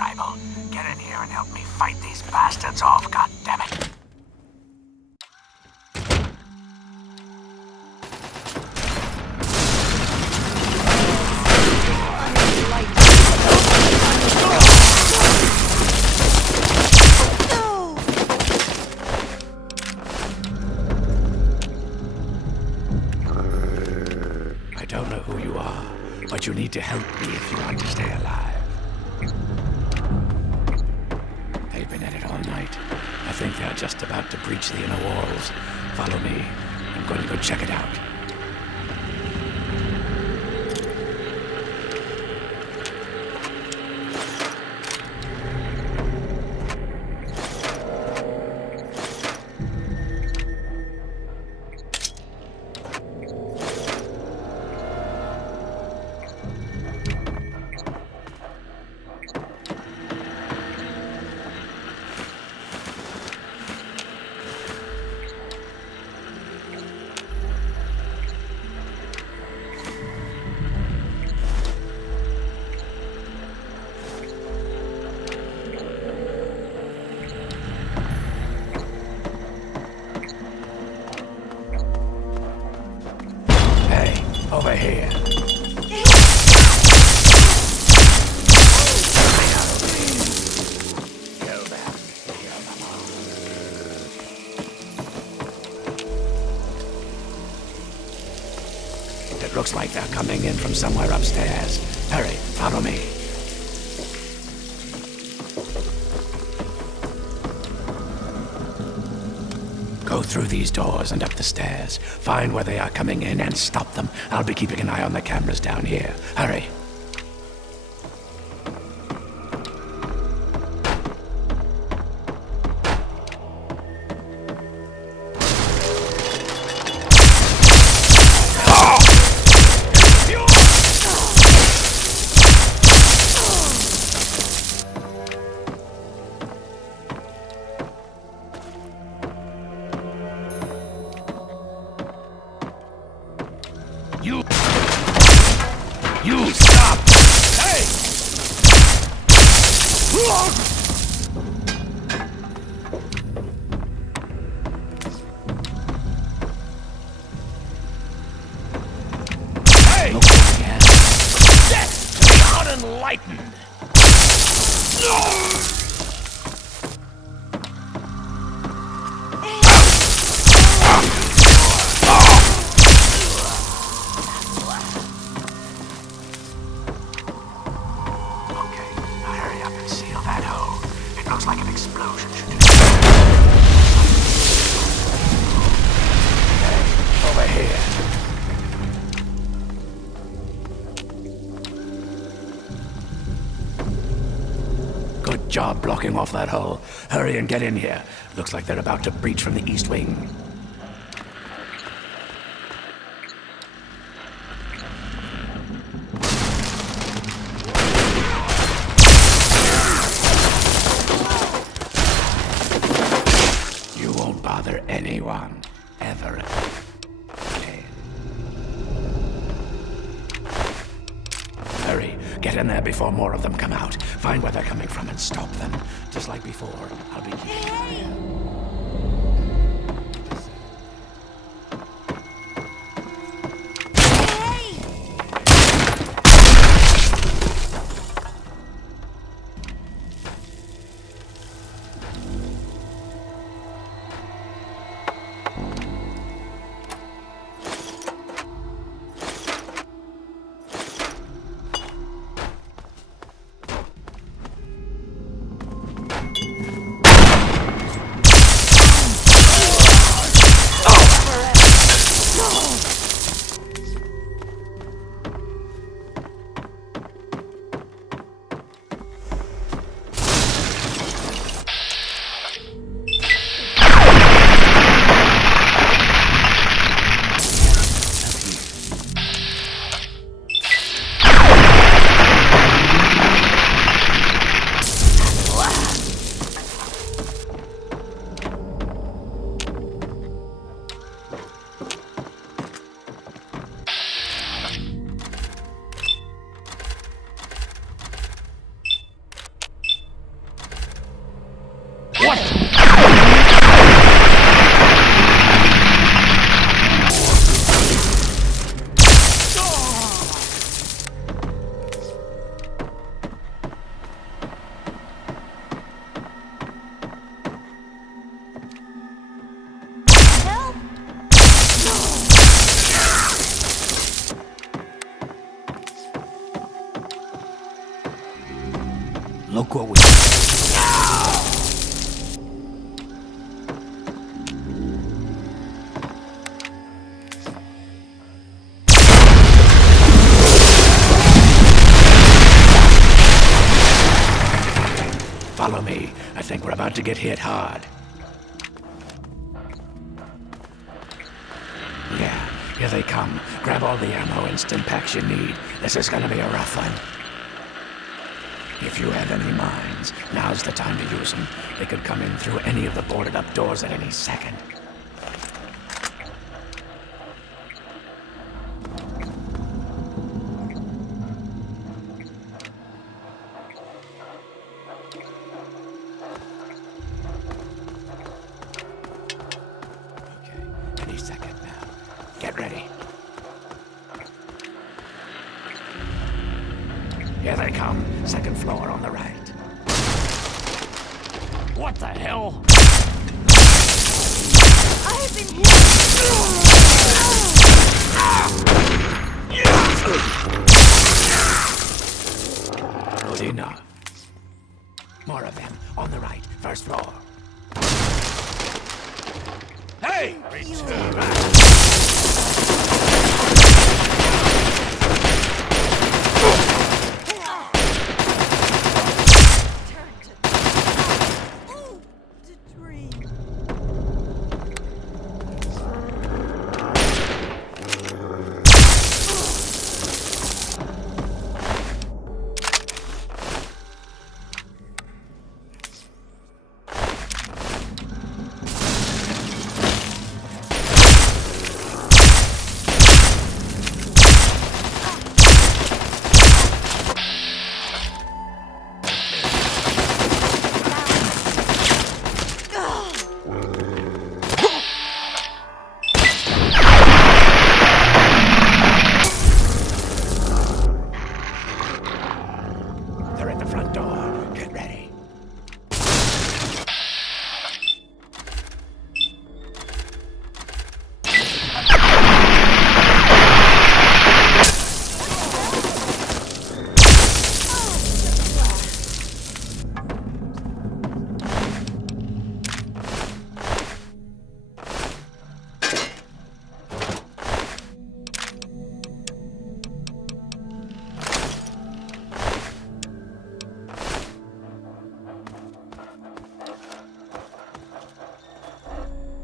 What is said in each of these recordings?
tribal. Get in here and help me fight these bastards off, goddammit. I don't know who you are, but you need to help me if you want to stay alive. They've been at it all night. I think they're just about to breach the inner walls. Follow me. I'm going to go check it out. Over here. Kill them. Kill them all. It looks like they're coming in from somewhere upstairs. Hurry, follow me. Go through these doors and up the stairs. Find where they are coming in and stop them. I'll be keeping an eye on the cameras down here. Hurry. You stop! Hey! Hey! Look again. Death to the unenlightened! Looks like an explosion should do. Hey, over here. Good job blocking off that hole. Hurry and get in here. Looks like they're about to breach from the east wing. Bother anyone, ever again. Hurry, get in there before more of them come out. Find where they're coming from and stop them. Just like before, I'll be keeping an eye on them. I'll go with you. Follow me. I think we're about to get hit hard. Yeah, here they come. Grab all the ammo and stim packs you need. This is gonna be a rough one. If you have any mines, now's the time to use them. They could come in through any of the boarded up doors at any second. Okay, any second now. Get ready. Here they come. Second floor on the right. What the hell? I have been hit. Good enough. More of them on the right, first floor. Hey! Turn to Ooh, the dream. They're at the front door. Get ready.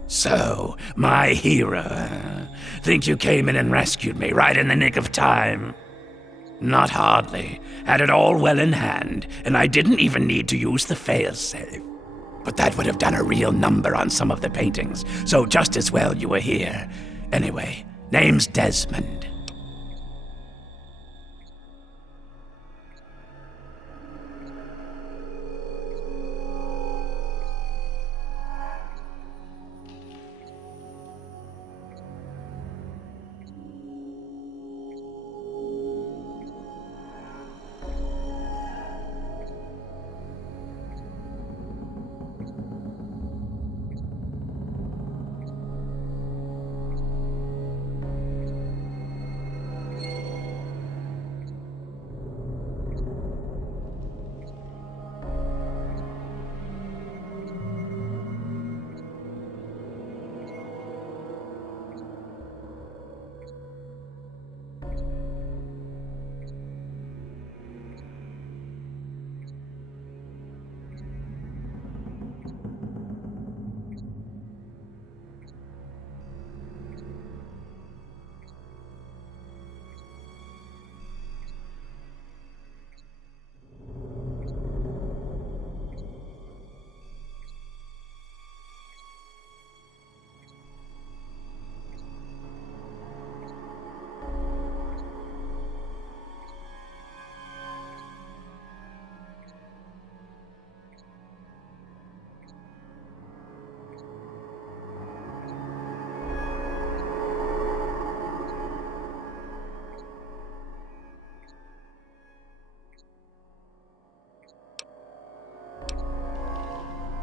So, my hero. Think you came in and rescued me right in the nick of time? Not hardly. Had it all well in hand, and I didn't even need to use the failsafe. But that would have done a real number on some of the paintings, so just as well you were here. Anyway, name's Desmond.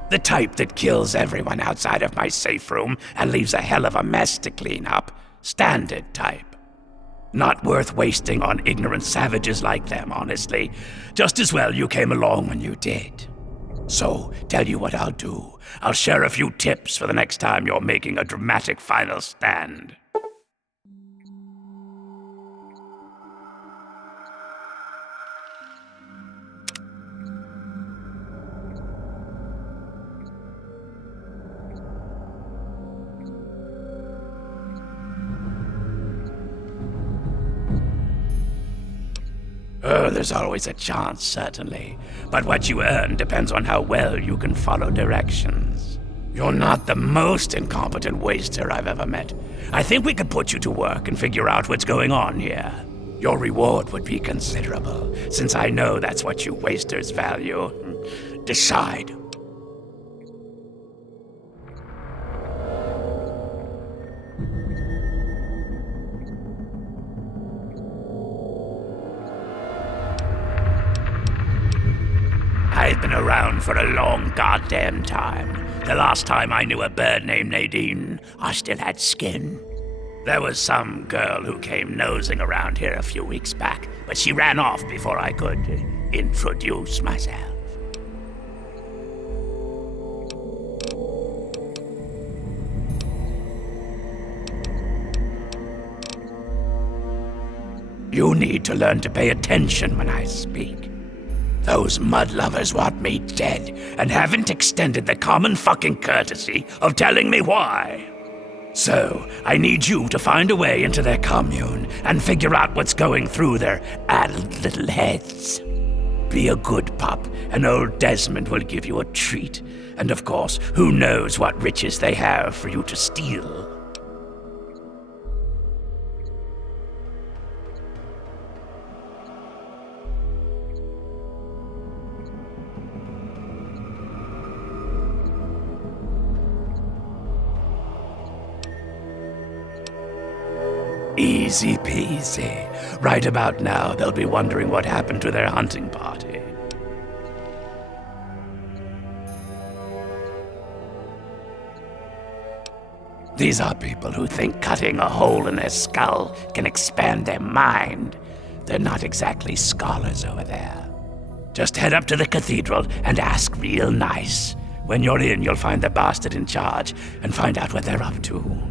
The type that kills everyone outside of my safe room and leaves a hell of a mess to clean up. Standard type. Not worth wasting on ignorant savages like them, honestly. Just as well you came along when you did. So, tell you what I'll do. I'll share a few tips for the next time you're making a dramatic final stand. Oh, there's always a chance, certainly. But what you earn depends on how well you can follow directions. You're not the most incompetent waster I've ever met. I think we could put you to work and figure out what's going on here. Your reward would be considerable, since I know that's what you wasters value. Decide. I've been around for a long goddamn time. The last time I knew a bird named Nadine, I still had skin. There was some girl who came nosing around here a few weeks back, but she ran off before I could introduce myself. You need to learn to pay attention when I speak. Those mud lovers want me dead and haven't extended the common fucking courtesy of telling me why. So, I need you to find a way into their commune and figure out what's going through their addled little heads. Be a good pup, and old Desmond will give you a treat. And of course, who knows what riches they have for you to steal. Easy peasy. Right about now, they'll be wondering what happened to their hunting party. These are people who think cutting a hole in their skull can expand their mind. They're not exactly scholars over there. Just head up to the cathedral and ask real nice. When you're in, you'll find the bastard in charge and find out what they're up to.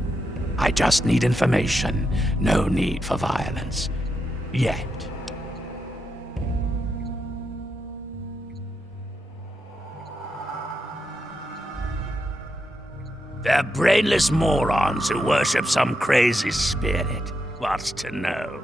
I just need information. No need for violence. Yet. They're brainless morons who worship some crazy spirit. What's to know?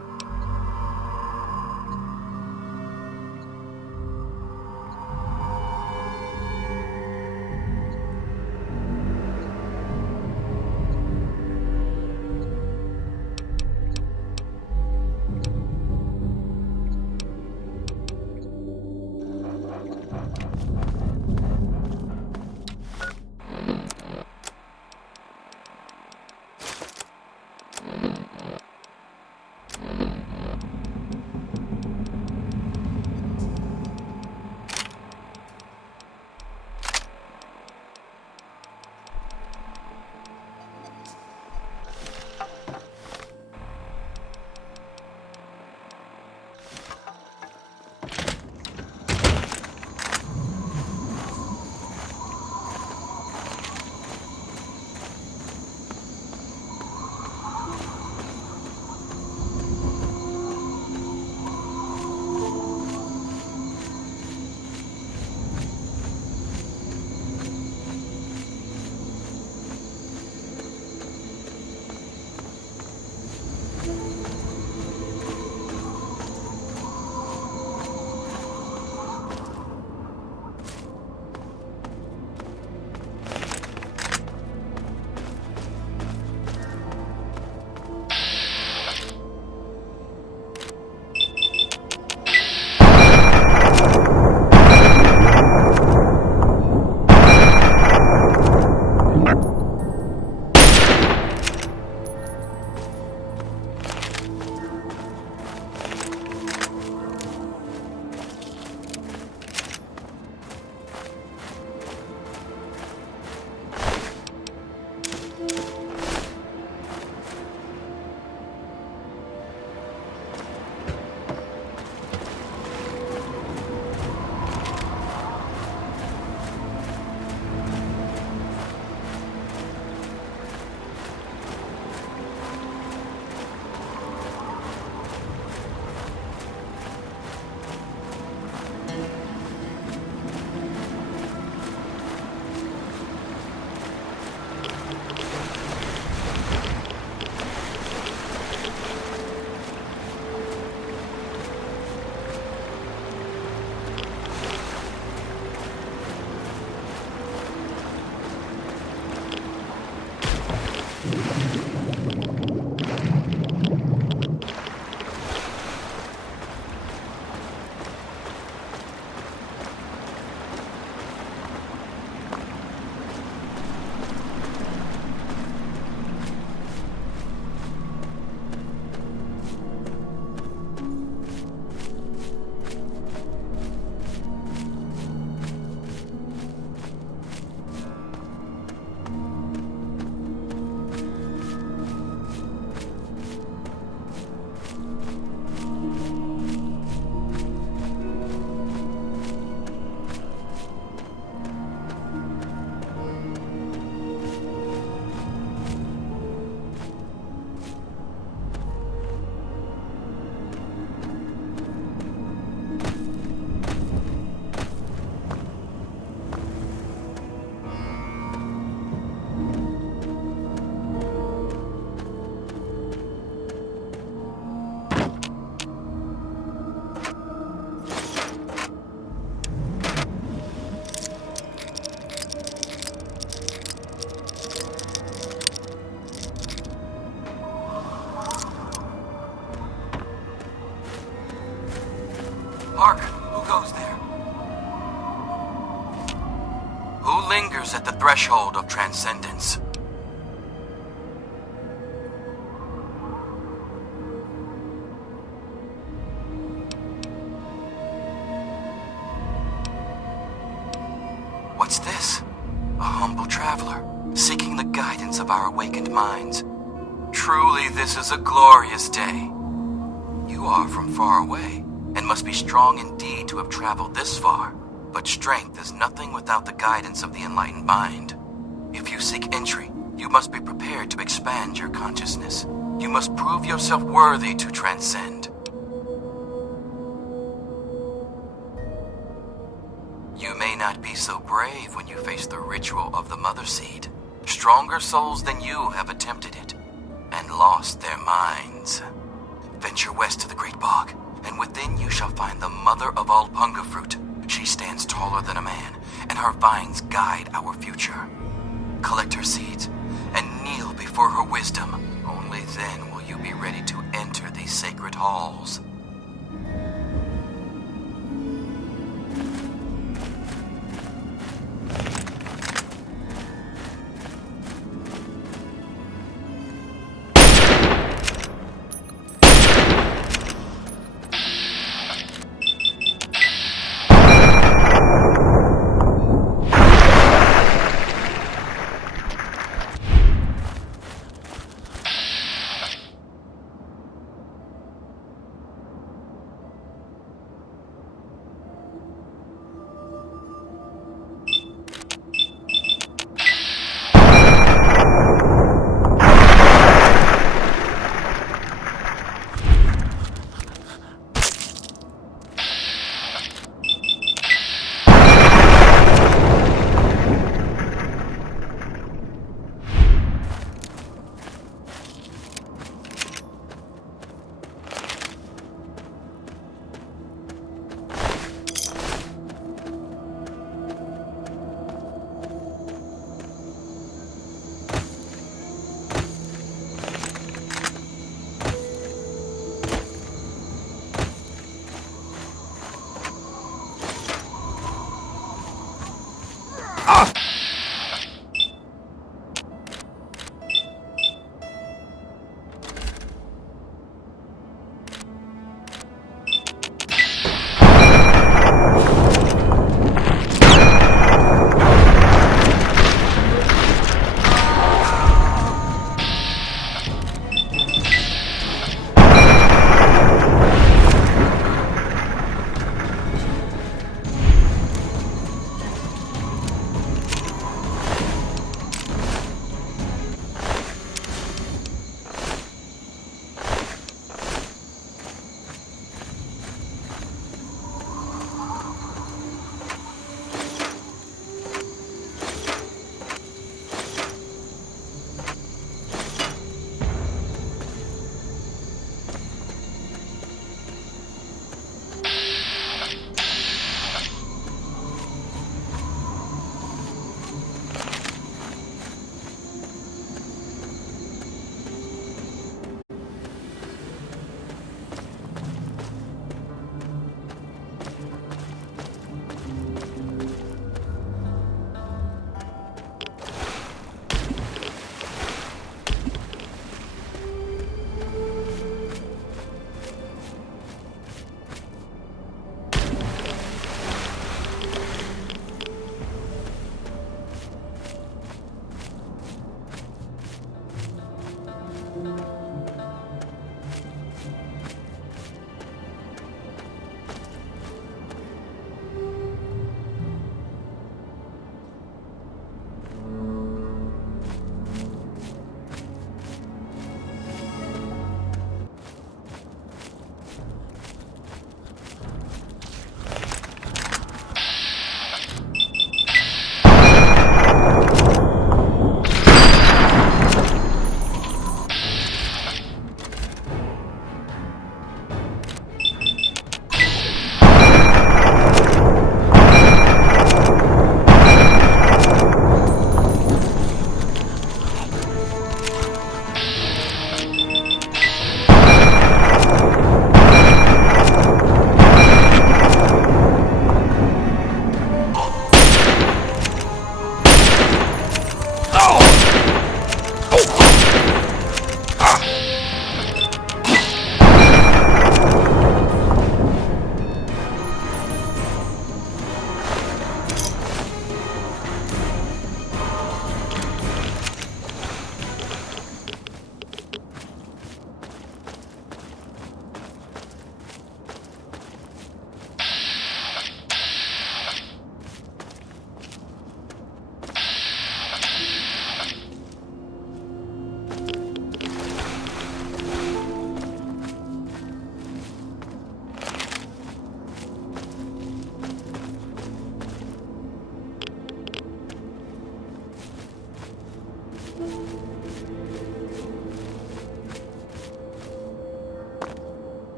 lingers at the threshold of transcendence. What's this? A humble traveler, seeking the guidance of our awakened minds. Truly, this is a glorious day. You are from far away, and must be strong indeed to have traveled this far. But strength is nothing without the guidance of the enlightened mind. If you seek entry, you must be prepared to expand your consciousness. You must prove yourself worthy to transcend. You may not be so brave when you face the ritual of the Mother Seed. Stronger souls than you have attempted it, and lost their minds. Venture west to the Great Bog, and within you shall find the Mother of all Punga Fruit. She stands taller than a man, and her vines guide our future. Collect her seeds, and kneel before her wisdom. Only then will you be ready to enter these sacred halls.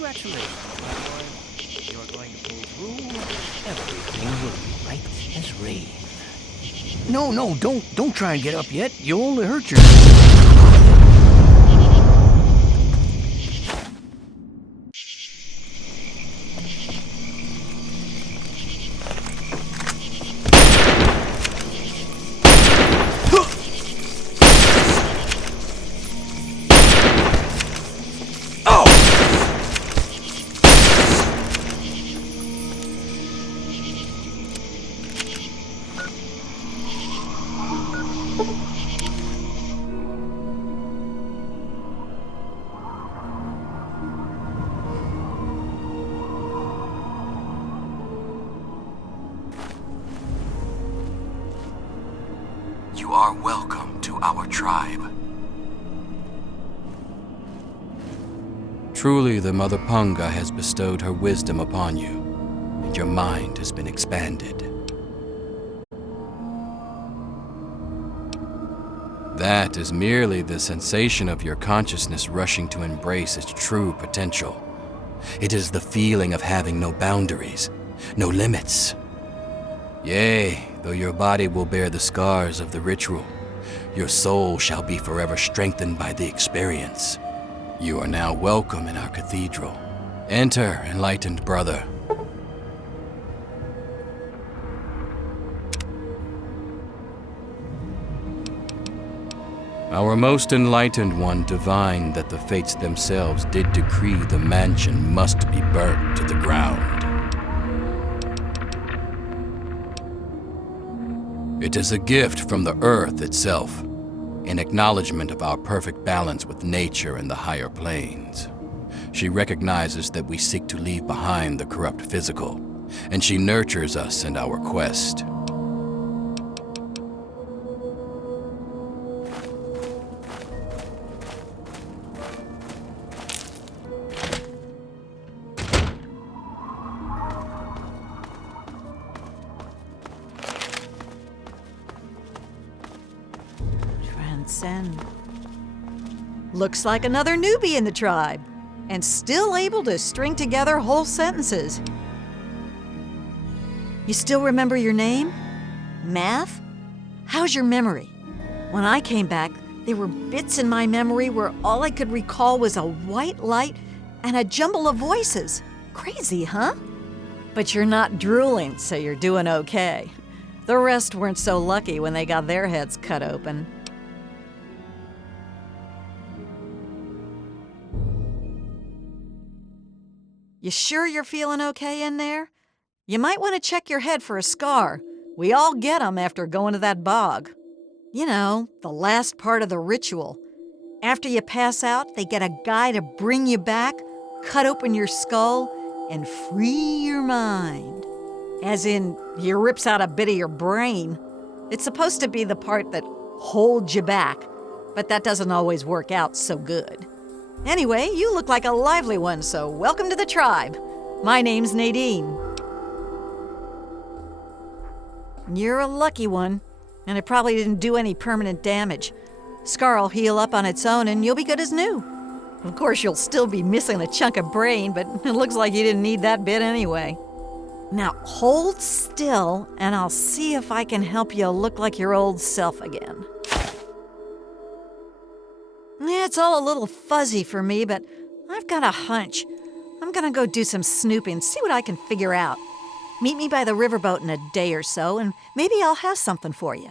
Congratulations, my boy. You're going to pull through. Everything will be right as rain. No, don't try and get up yet. You'll only hurt yourself. You are welcome to our tribe. Truly, the Mother Punga has bestowed her wisdom upon you, and your mind has been expanded. That is merely the sensation of your consciousness rushing to embrace its true potential. It is the feeling of having no boundaries, no limits. Yea, though your body will bear the scars of the ritual, your soul shall be forever strengthened by the experience. You are now welcome in our cathedral. Enter, enlightened brother. Our most enlightened one divined that the fates themselves did decree the mansion must be burnt to the ground. It is a gift from the earth itself, in acknowledgement of our perfect balance with nature and the higher planes. She recognizes that we seek to leave behind the corrupt physical, and she nurtures us in our quest. Transcend. Looks like another newbie in the tribe, and still able to string together whole sentences. You still remember your name? Math? How's your memory? When I came back, there were bits in my memory where all I could recall was a white light and a jumble of voices. Crazy, huh? But you're not drooling, so you're doing okay. The rest weren't so lucky when they got their heads cut open. You sure you're feeling okay in there? You might want to check your head for a scar. We all get 'em after going to that bog. You know, the last part of the ritual. After you pass out, they get a guy to bring you back, cut open your skull, and free your mind. As in, he rips out a bit of your brain. It's supposed to be the part that holds you back, but that doesn't always work out so good. Anyway, you look like a lively one, so welcome to the tribe. My name's Nadine. You're a lucky one, and it probably didn't do any permanent damage. Scar'll heal up on its own, and you'll be good as new. Of course, you'll still be missing a chunk of brain, but it looks like you didn't need that bit anyway. Now, hold still, and I'll see if I can help you look like your old self again. Yeah, it's all a little fuzzy for me, but I've got a hunch. I'm gonna go do some snooping, see what I can figure out. Meet me by the riverboat in a day or so, and maybe I'll have something for you.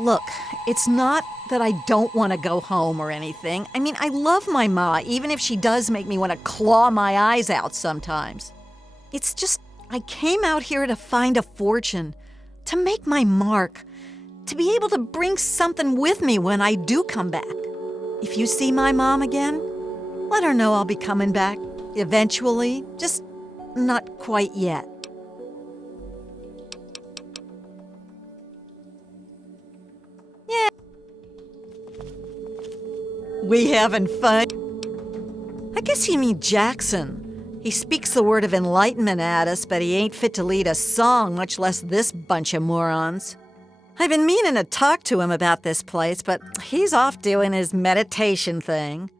Look, it's not that I don't want to go home or anything. I mean, I love my ma, even if she does make me want to claw my eyes out sometimes. It's just, I came out here to find a fortune, to make my mark, to be able to bring something with me when I do come back. If you see my mom again, let her know I'll be coming back eventually, just not quite yet. Yeah. We having fun? I guess you mean Jackson. He speaks the word of enlightenment at us, but he ain't fit to lead a song, much less this bunch of morons. I've been meaning to talk to him about this place, but he's off doing his meditation thing.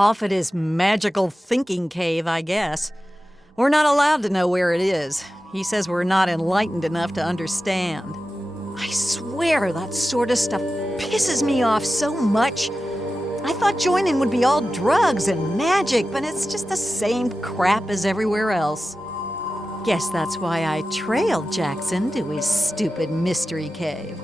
Off at his magical thinking cave, I guess. We're not allowed to know where it is. He says we're not enlightened enough to understand. I swear that sort of stuff pisses me off so much. I thought joining would be all drugs and magic, but it's just the same crap as everywhere else. Guess that's why I trailed Jackson to his stupid mystery cave.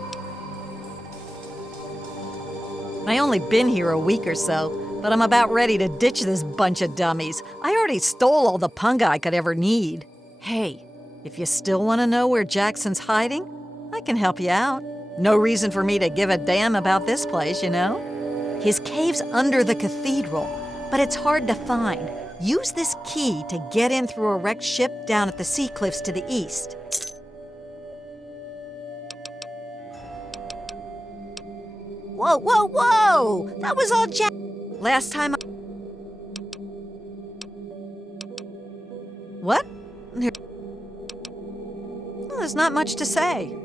I only been here a week or so, but I'm about ready to ditch this bunch of dummies. I already stole all the punga I could ever need. Hey, if you still want to know where Jackson's hiding, I can help you out. No reason for me to give a damn about this place, you know? His cave's under the cathedral, but it's hard to find. Use this key to get in through a wrecked ship down at the sea cliffs to the east. Whoa, whoa, whoa! That was all Last time I... What? Well, there's not much to say.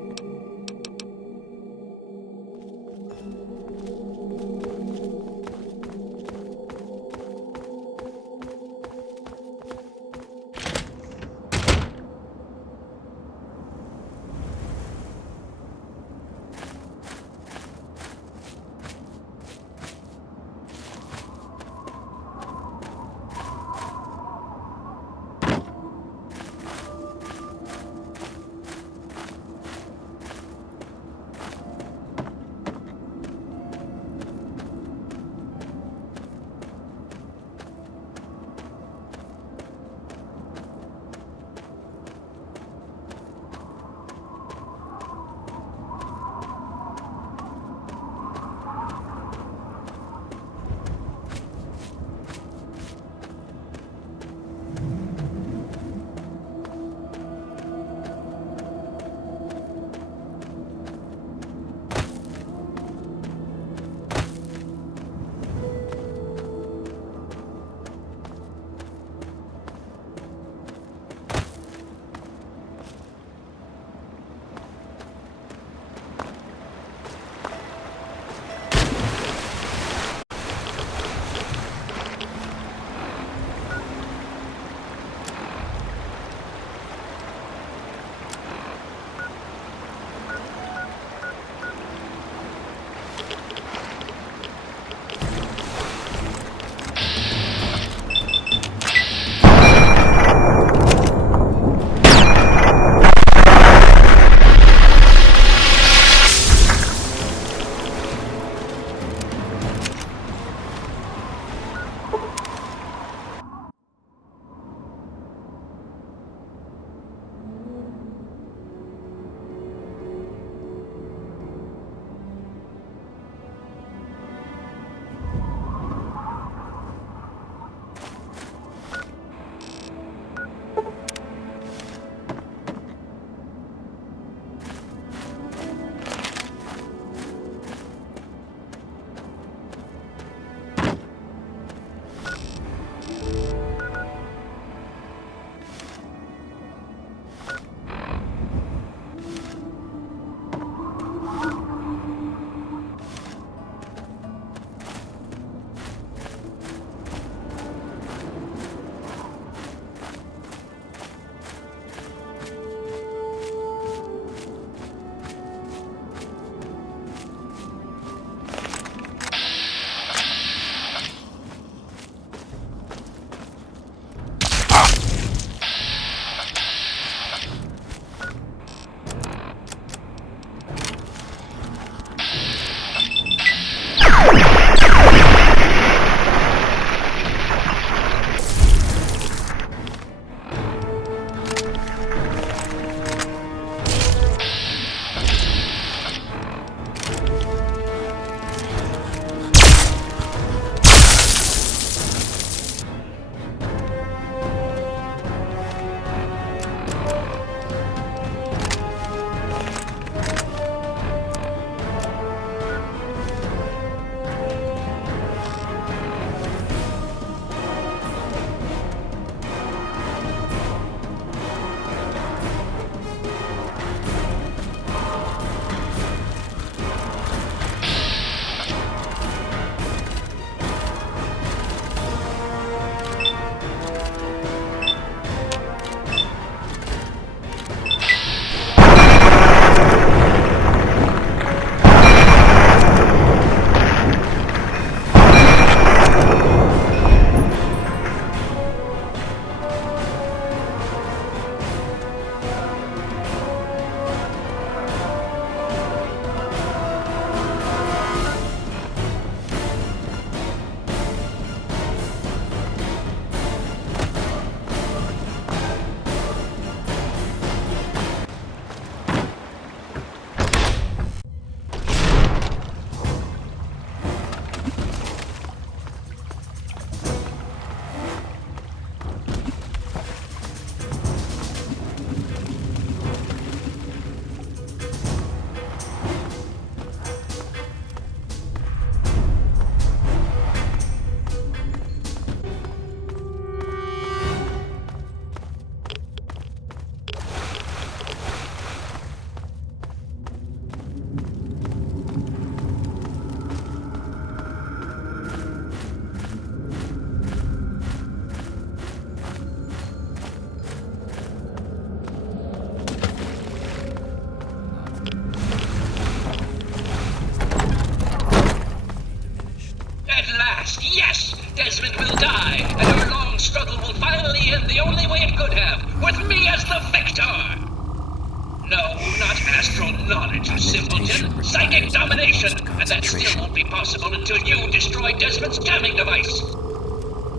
astral knowledge, you simpleton. Psychic domination, and that still won't be possible until you destroy Desmond's jamming device.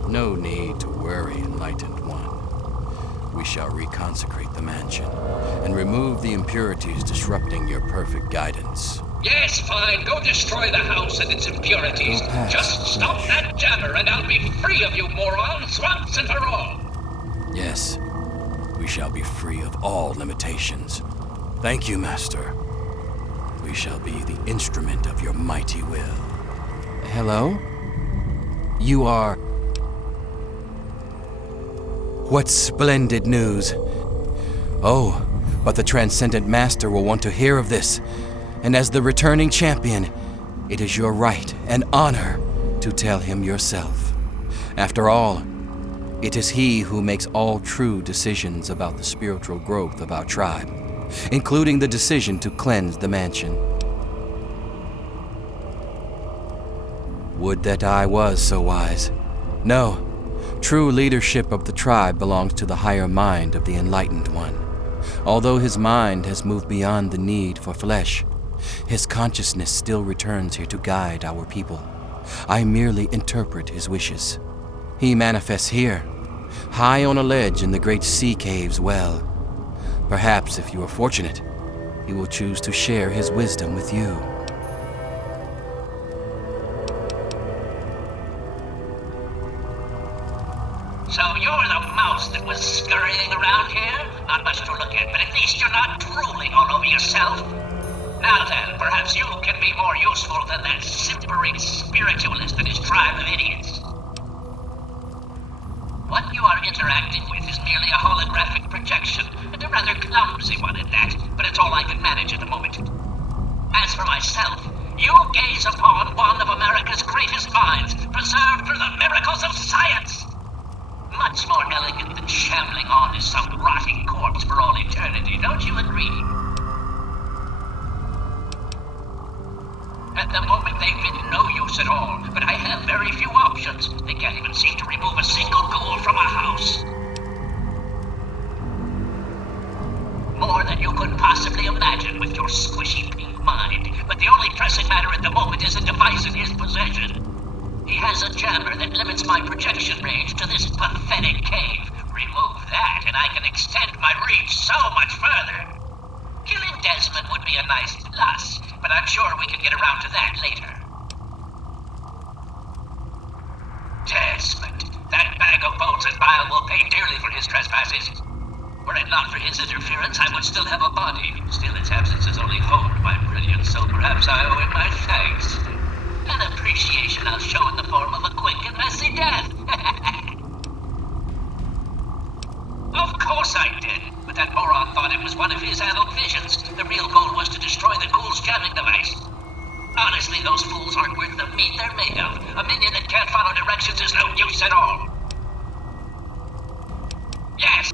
No need to worry, Enlightened One. We shall reconsecrate the mansion and remove the impurities disrupting your perfect guidance. Yes, fine. Go destroy the house and its impurities. Just stop that jammer and I'll be free of you morons once and for all. Yes, we shall be free of all limitations. Thank you, Master. We shall be the instrument of your mighty will. Hello? You are... What splendid news. Oh, but the Transcendent Master will want to hear of this. And as the returning champion, it is your right and honor to tell him yourself. After all, it is he who makes all true decisions about the spiritual growth of our tribe, including the decision to cleanse the mansion. Would that I was so wise. No, true leadership of the tribe belongs to the higher mind of the Enlightened One. Although his mind has moved beyond the need for flesh, his consciousness still returns here to guide our people. I merely interpret his wishes. He manifests here, high on a ledge in the great sea cave's well. Perhaps, if you are fortunate, he will choose to share his wisdom with you. So you're the mouse that was scurrying around here? Not much to look at, but at least you're not drooling all over yourself. Now then, perhaps you can be more useful than that simpering spiritualist and his tribe of idiots. What you are interacting with is merely a holographic projection, and a rather clumsy one at that, but it's all I can manage at the moment. As for myself, you gaze upon one of America's greatest minds, preserved through the miracles of science. Much more elegant than shambling on as some rotting corpse for all eternity, don't you agree? At the moment, they've been no use at all, but I have very few options. They can't even seem to remove a single ghoul from a house. More than you could possibly imagine with your squishy pink mind. But the only pressing matter at the moment is a device in his possession. He has a jammer that limits my projection range to this pathetic cave. Remove that, and I can extend my reach so much further. Killing Desmond would be a nice plus, but I'm sure we can get around to that later. Desmond, that bag of bones and bile will pay dearly for his trespasses. Were it not for his interference, I would still have a body. Still, its absence has only honed my brilliance, so perhaps I owe him my thanks. An appreciation I'll show in the form of a quick and messy death. Of course I did. But that moron thought it was one of his adult visions. The real goal was to destroy the ghoul's jamming device. Honestly, those fools aren't worth the meat they're made of. A minion that can't follow directions is no use at all. Yes!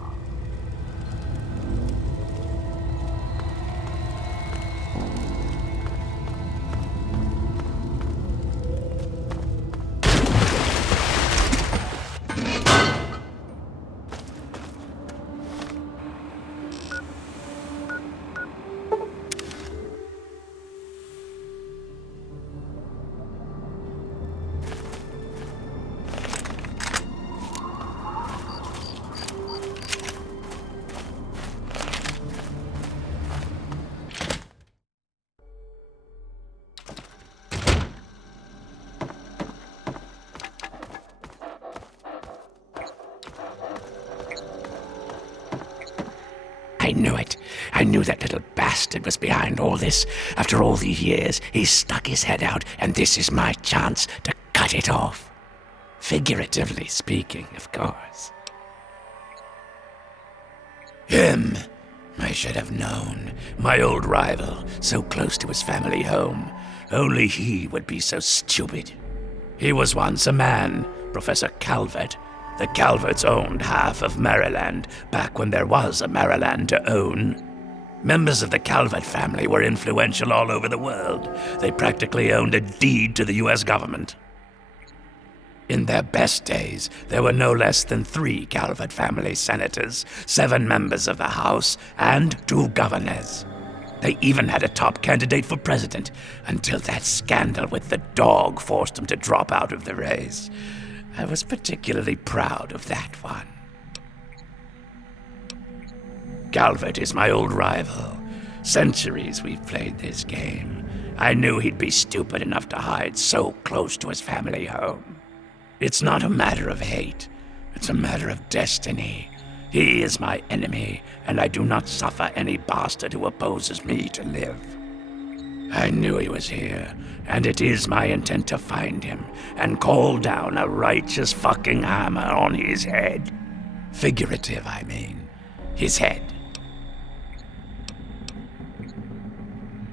I knew it. I knew that little bastard was behind all this. After all these years, he's stuck his head out, and this is my chance to cut it off. Figuratively speaking, of course. Him! I should have known. My old rival, so close to his family home. Only he would be so stupid. He was once a man, Professor Calvert. The Calverts owned half of Maryland, back when there was a Maryland to own. Members of the Calvert family were influential all over the world. They practically owned a deed to the U.S. government. In their best days, there were no less than 3 Calvert family senators, 7 members of the House, and 2 governors. They even had a top candidate for president until that scandal with the dog forced him to drop out of the race. I was particularly proud of that one. Calvert is my old rival. Centuries we've played this game. I knew he'd be stupid enough to hide so close to his family home. It's not a matter of hate. It's a matter of destiny. He is my enemy, and I do not suffer any bastard who opposes me to live. I knew he was here, and it is my intent to find him and call down a righteous fucking hammer on his head. Figurative, I mean. His head.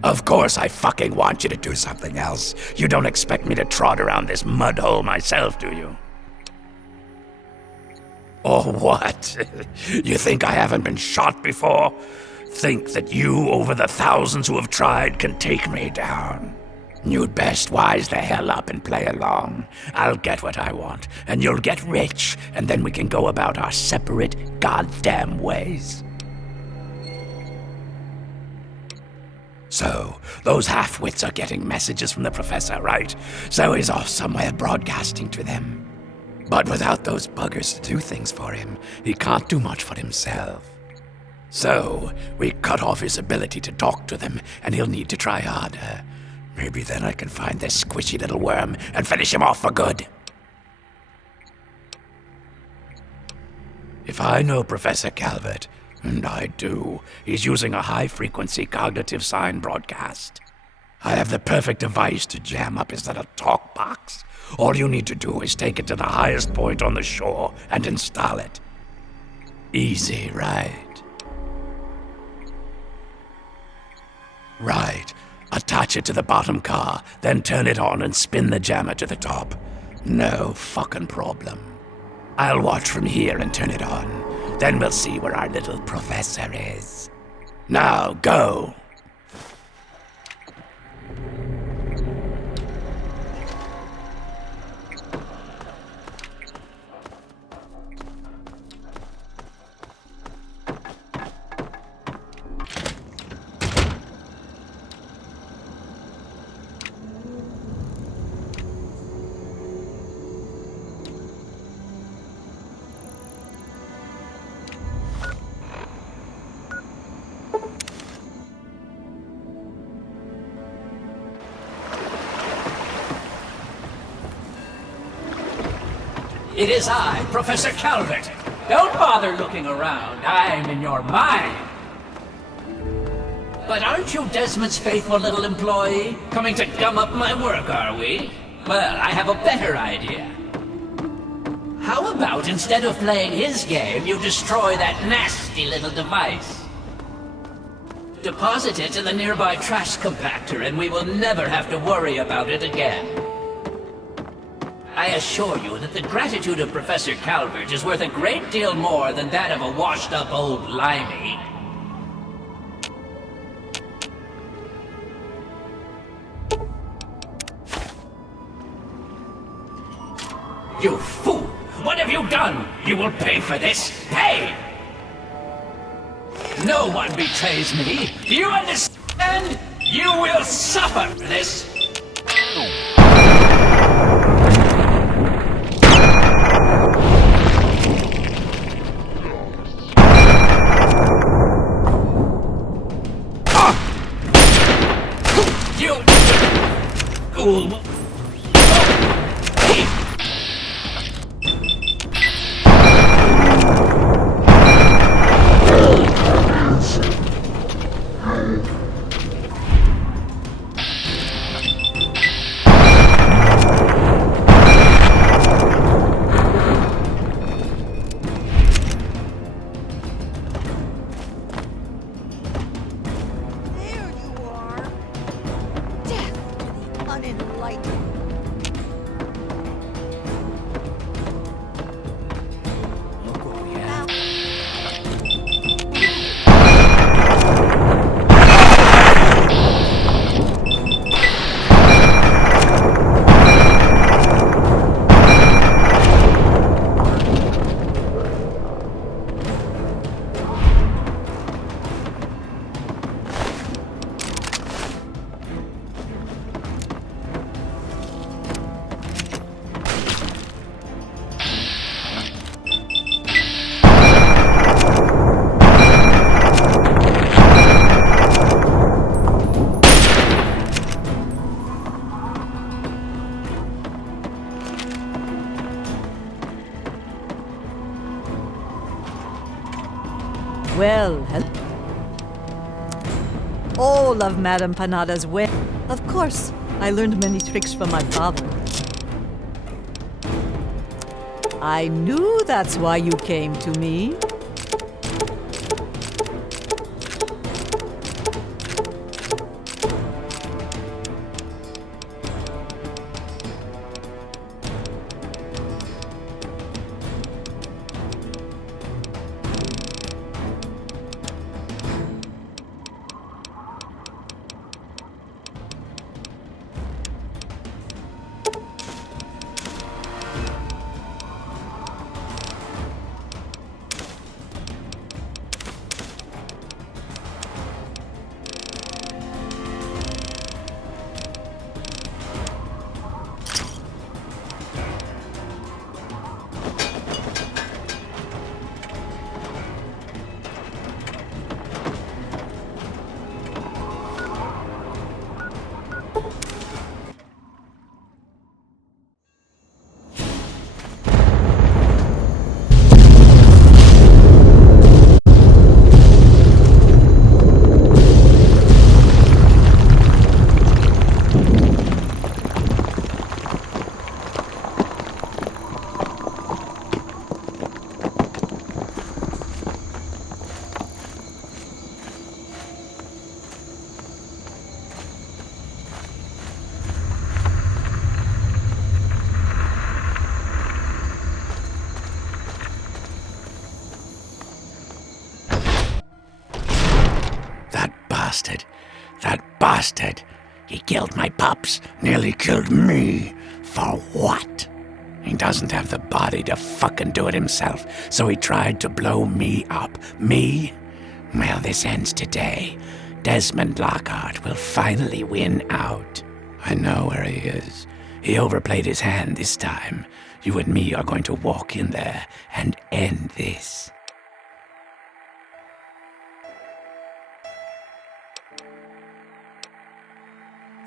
Of course I fucking want you to do something else. You don't expect me to trot around this mud hole myself, do you? Or what? You think I haven't been shot before? Think that you, over the thousands who have tried, can take me down? You'd best wise the hell up and play along. I'll get what I want, and you'll get rich, and then we can go about our separate goddamn ways. So, those half-wits are getting messages from the professor, right? So he's off somewhere broadcasting to them. But without those buggers to do things for him, he can't do much for himself. So, we cut off his ability to talk to them, and he'll need to try harder. Maybe then I can find this squishy little worm and finish him off for good. If I know Professor Calvert, and I do, he's using a high-frequency cognitive sign broadcast. I have the perfect device to jam up his little talk box. All you need to do is take it to the highest point on the shore and install it. Easy, right? Right. Attach it to the bottom car, then turn it on and spin the jammer to the top. No fucking problem. I'll watch from here and turn it on. Then we'll see where our little professor is. Now, go! It is I, Professor Calvert. Don't bother looking around. I'm in your mind. But aren't you Desmond's faithful little employee? Coming to gum up my work, are we? Well, I have a better idea. How about instead of playing his game, you destroy that nasty little device? Deposit it in the nearby trash compactor and we will never have to worry about it again. I assure you that the gratitude of Professor Calvert is worth a great deal more than that of a washed-up old limey. You fool! What have you done? You will pay for this! Pay! No one betrays me! Do you understand? You will suffer for this! Cool. all of Madame Panada's way. Of course, I learned many tricks from my father. I knew that's why you came to me. That bastard. He killed my pups, nearly killed me. For what? He doesn't have the body to fucking do it himself, so he tried to blow me up. Me? Well, this ends today. Desmond Lockhart will finally win out. I know where he is. He overplayed his hand this time. You and me are going to walk in there and end this.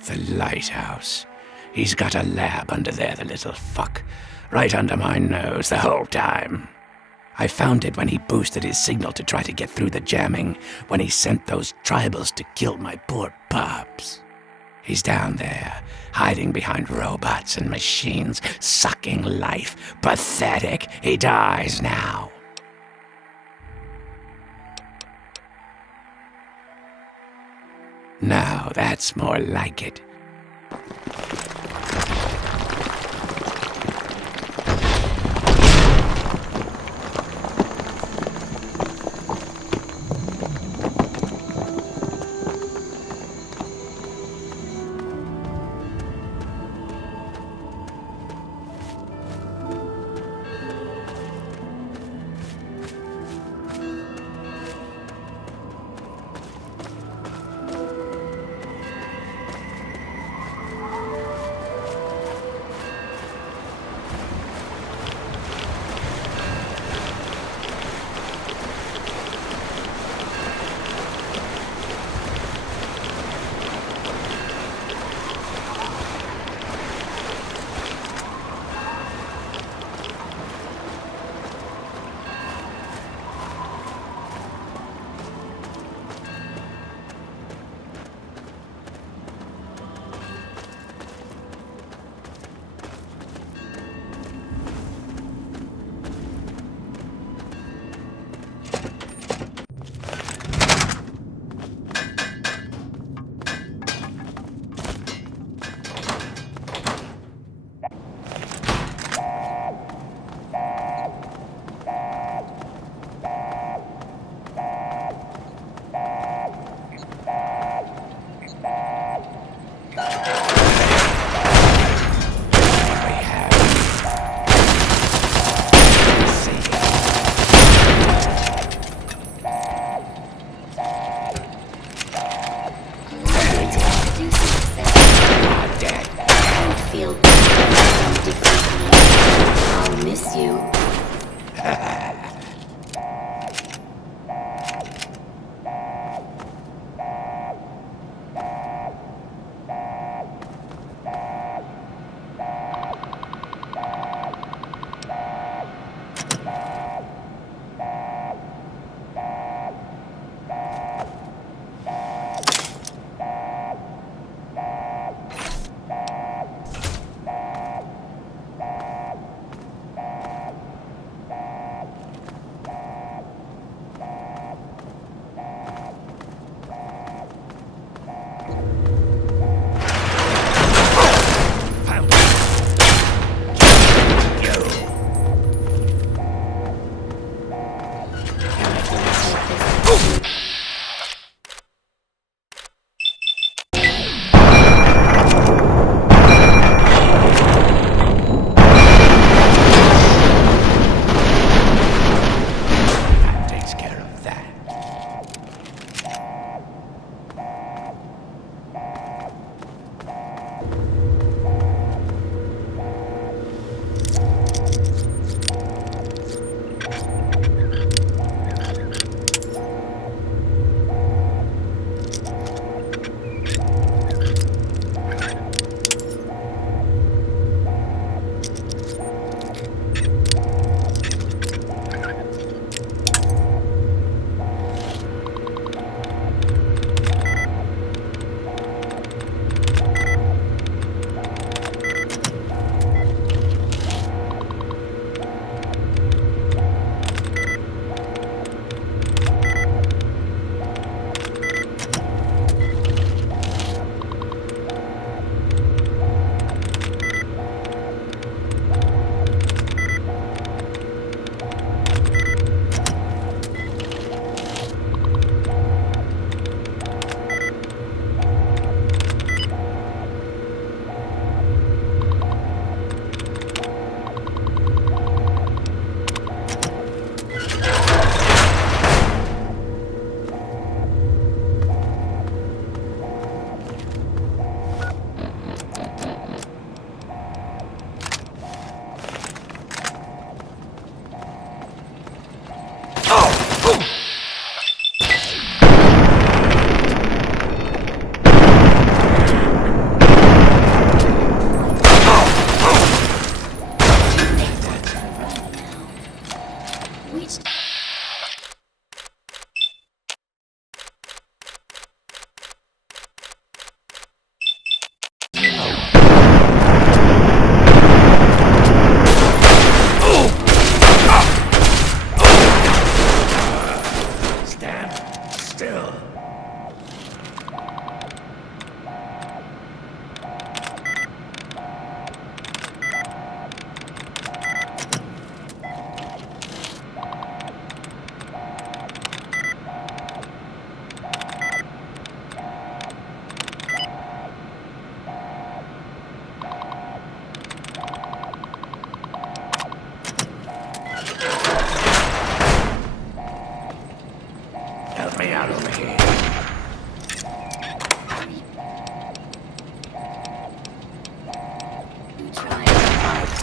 The lighthouse. He's got a lab under there, the little fuck. Right under my nose the whole time. I found it when he boosted his signal to try to get through the jamming, when he sent those tribals to kill my poor pups. He's down there, hiding behind robots and machines, sucking life. Pathetic. He dies now. Now that's more like it.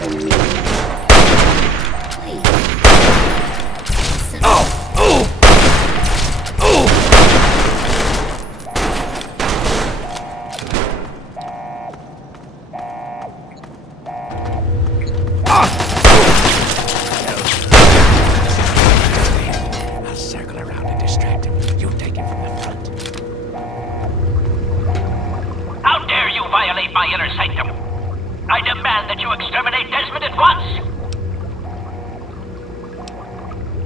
I'll circle around and distract him. You take him from the front. How dare you violate my inner sanctum? I demand that you exterminate Desmond at once!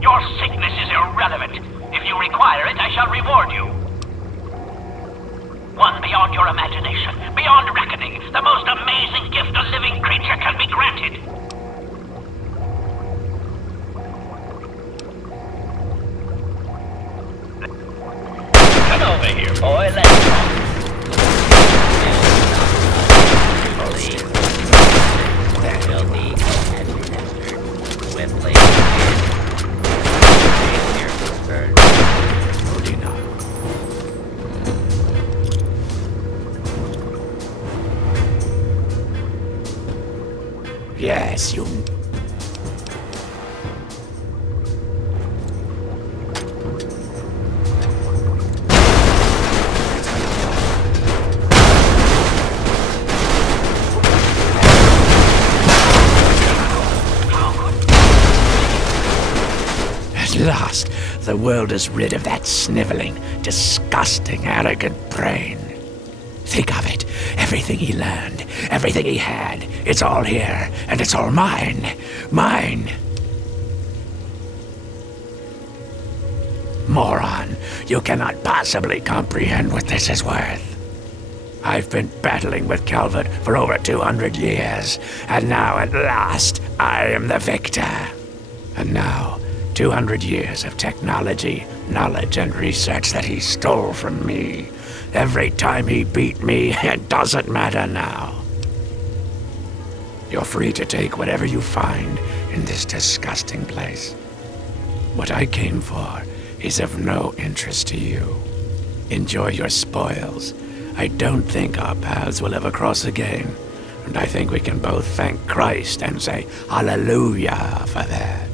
Your sickness is irrelevant. If you require it, I shall reward you. One beyond your imagination, beyond reckoning, the most amazing gift a living creature can be granted. Come over here, boy. Let's talk. Yes, you. At last, the world is rid of that sniveling, disgusting, arrogant brain. Think of it. Everything he learned, everything he had, it's all here, and it's all mine. Mine. Moron, you cannot possibly comprehend what this is worth. I've been battling with Calvert for over 200 years, and now at last, I am the victor. And now, 200 years of technology, knowledge, and research that he stole from me. Every time he beat me, it doesn't matter now. You're free to take whatever you find in this disgusting place. What I came for is of no interest to you. Enjoy your spoils. I don't think our paths will ever cross again, and I think we can both thank Christ and say hallelujah for that.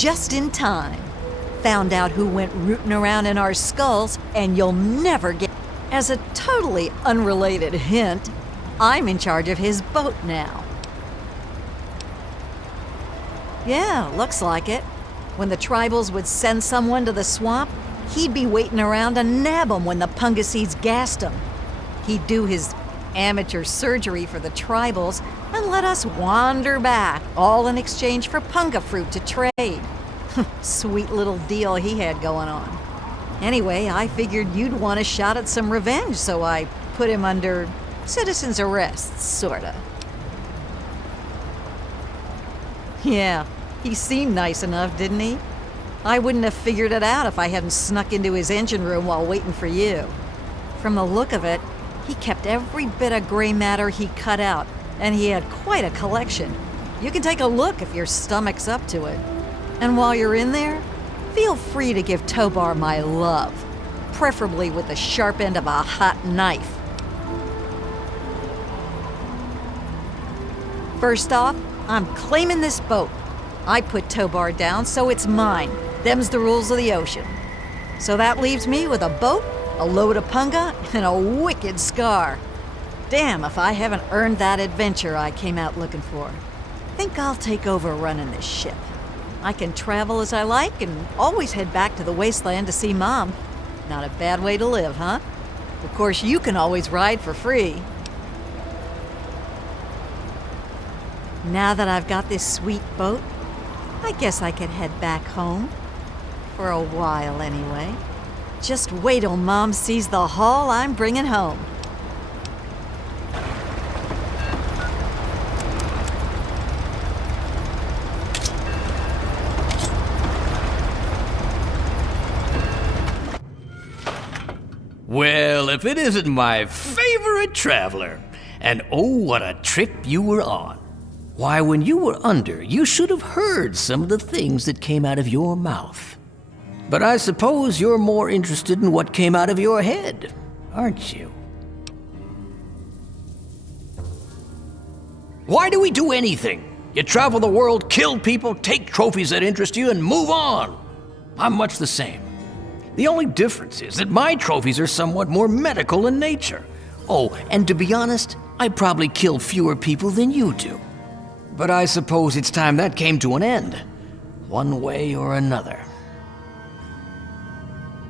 just in time. Found out who went rooting around in our skulls, and you'll never get. As a totally unrelated hint, I'm in charge of his boat now. Yeah, looks like it. When the tribals would send someone to the swamp, he'd be waiting around to nab 'em when the Pungaseeds gassed 'em. He'd do his amateur surgery for the tribals and let us wander back, all in exchange for punga fruit to trade. Sweet little deal he had going on. Anyway, I figured you'd want a shot at some revenge, so I put him under citizen's arrest, sorta. Yeah, he seemed nice enough, didn't he? I wouldn't have figured it out if I hadn't snuck into his engine room while waiting for you. From the look of it, he kept every bit of gray matter he cut out, and he had quite a collection. You can take a look if your stomach's up to it. And while you're in there, feel free to give Tobar my love, preferably with the sharp end of a hot knife. First off, I'm claiming this boat. I put Tobar down, so it's mine. Them's the rules of the ocean. So that leaves me with a boat, a load of punga, and a wicked scar. Damn if I haven't earned that adventure I came out looking for. Think I'll take over running this ship. I can travel as I like and always head back to the wasteland to see Mom. Not a bad way to live, huh? Of course, you can always ride for free. Now that I've got this sweet boat, I guess I could head back home. For a while, anyway. Just wait till Mom sees the haul I'm bringing home. Well, if it isn't my favorite traveler. And oh, what a trip you were on. Why, when you were under, you should have heard some of the things that came out of your mouth. But I suppose you're more interested in what came out of your head, aren't you? Why do we do anything? You travel the world, kill people, take trophies that interest you, and move on. I'm much the same. The only difference is that my trophies are somewhat more medical in nature. Oh, and to be honest, I probably kill fewer people than you do. But I suppose it's time that came to an end, one way or another.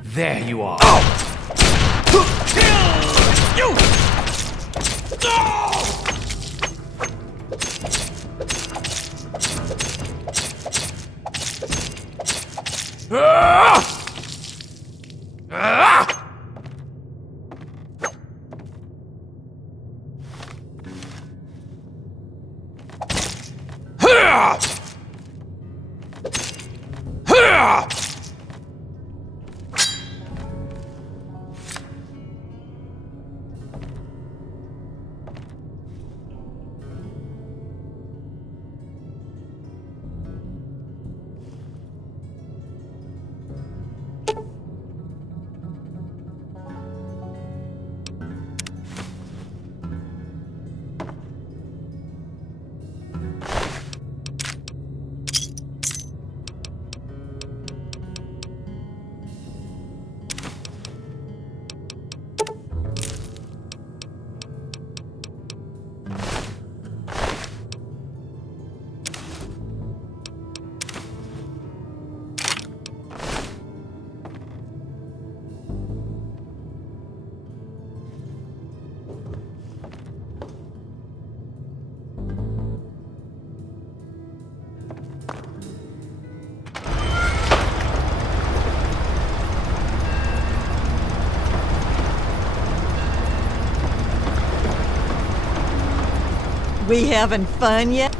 There you are. You! We having fun yet?